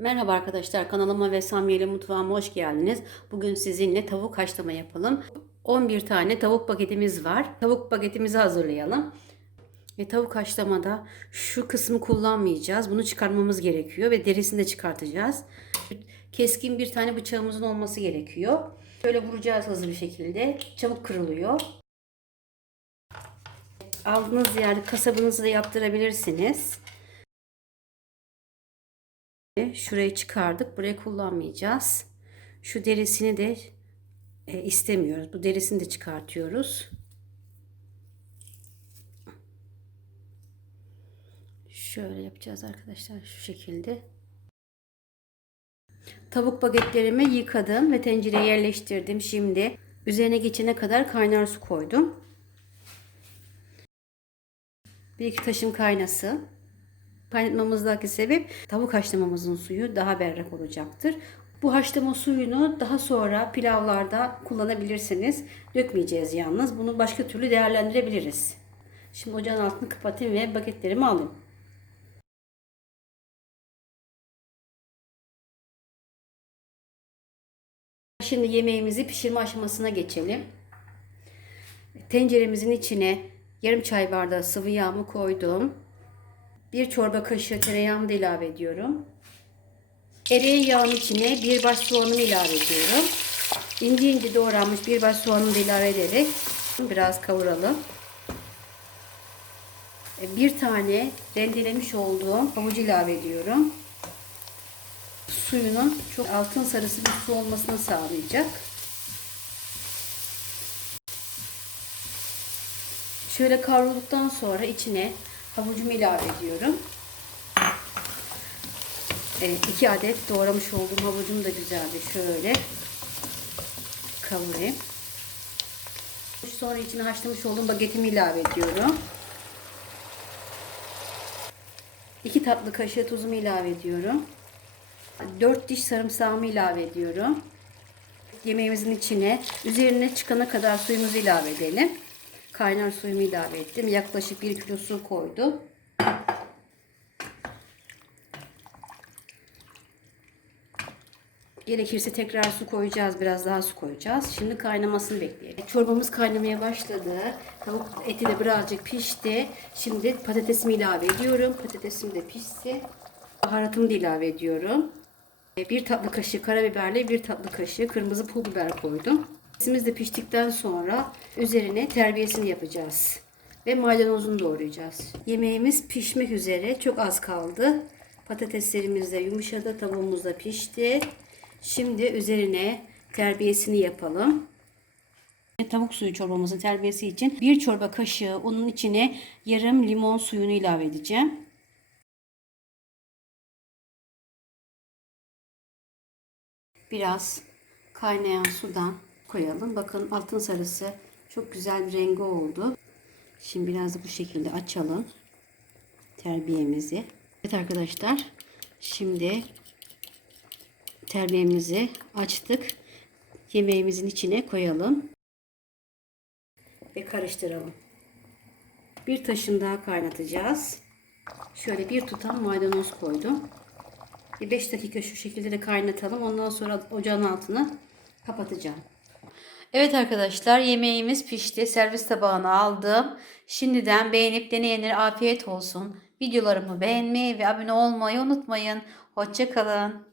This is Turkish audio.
Merhaba arkadaşlar kanalıma ve Samiyeli Mutfağıma hoş geldiniz. Bugün sizinle tavuk haşlama yapalım. 11 tane tavuk paketimiz var. Tavuk paketimizi hazırlayalım. Ve tavuk haşlamada şu kısmı kullanmayacağız. Bunu çıkarmamız gerekiyor ve derisini de çıkartacağız. Keskin bir tane bıçağımızın olması gerekiyor. Şöyle vuracağız hızlı bir şekilde. Çabuk kırılıyor. Aldığınız yerde kasabınızı da yaptırabilirsiniz. Şurayı çıkardık. Burayı kullanmayacağız. Şu derisini de e, istemiyoruz. Bu derisini de çıkartıyoruz. Şöyle yapacağız arkadaşlar. Şu şekilde. Tavuk bagetlerimi yıkadım ve tencereye yerleştirdim. Şimdi üzerine geçene kadar kaynar su koydum. Bir iki taşım kaynasın. Kaynatmamızdaki sebep tavuk haşlamamızın suyu daha berrak olacaktır. Bu haşlama suyunu daha sonra pilavlarda kullanabilirsiniz. Dökmeyeceğiz yalnız. Bunu başka türlü değerlendirebiliriz. Şimdi ocağın altını kapatayım ve baketlerimi alayım. Şimdi yemeğimizi pişirme aşamasına geçelim. Tenceremizin içine yarım çay bardağı sıvı yağımı koydum. Bir çorba kaşığı tereyağımı da ilave ediyorum. Eriyen yağın içine bir baş soğanımı ilave ediyorum. İnce ince doğranmış bir baş soğanımı da ilave ederek biraz kavuralım. Bir tane rendelemiş olduğum havucu ilave ediyorum. Suyunun çok altın sarısı bir su olmasını sağlayacak. Şöyle kavrulduktan sonra içine havucumu ilave ediyorum. Evet, iki adet doğramış olduğum havucum da güzeldi. Şöyle kavurayım. Sonra içine haşlamış olduğum bagetimi ilave ediyorum. İki tatlı kaşığı tuzumu ilave ediyorum. 4 diş sarımsağımı ilave ediyorum. Yemeğimizin içine üzerine çıkana kadar suyumuzu ilave edelim. Kaynar suyumu ilave ettim. Yaklaşık 1 kilo su koydum. Gerekirse tekrar su koyacağız. Biraz daha su koyacağız. Şimdi kaynamasını bekleyelim. Çorbamız kaynamaya başladı. Tavuk eti de birazcık pişti. Şimdi patatesimi ilave ediyorum. Patatesim de pişti. Baharatımı da ilave ediyorum. Bir tatlı kaşığı karabiberle bir tatlı kaşığı kırmızı pul biber koydum. Patatesimiz de piştikten sonra üzerine terbiyesini yapacağız. Ve maydanozunu doğrayacağız. Yemeğimiz pişmek üzere. Çok az kaldı. Patateslerimiz de yumuşadı. Tavuğumuz da pişti. Şimdi üzerine terbiyesini yapalım. Tavuk suyu çorbamızın terbiyesi için bir çorba kaşığı unun içine yarım limon suyunu ilave edeceğim. Biraz kaynayan sudan koyalım. Bakın altın sarısı çok güzel bir rengi oldu. Şimdi biraz da bu şekilde açalım terbiyemizi. Evet arkadaşlar şimdi terbiyemizi açtık. Yemeğimizin içine koyalım. Ve karıştıralım. Bir taşın daha kaynatacağız. Şöyle bir tutam maydanoz koydum. Bir 5 dakika şu şekilde de kaynatalım. Ondan sonra ocağın altını kapatacağım. Evet arkadaşlar yemeğimiz pişti. Servis tabağına aldım. Şimdiden beğenip deneyenlere afiyet olsun. Videolarımı beğenmeyi ve abone olmayı unutmayın. Hoşçakalın.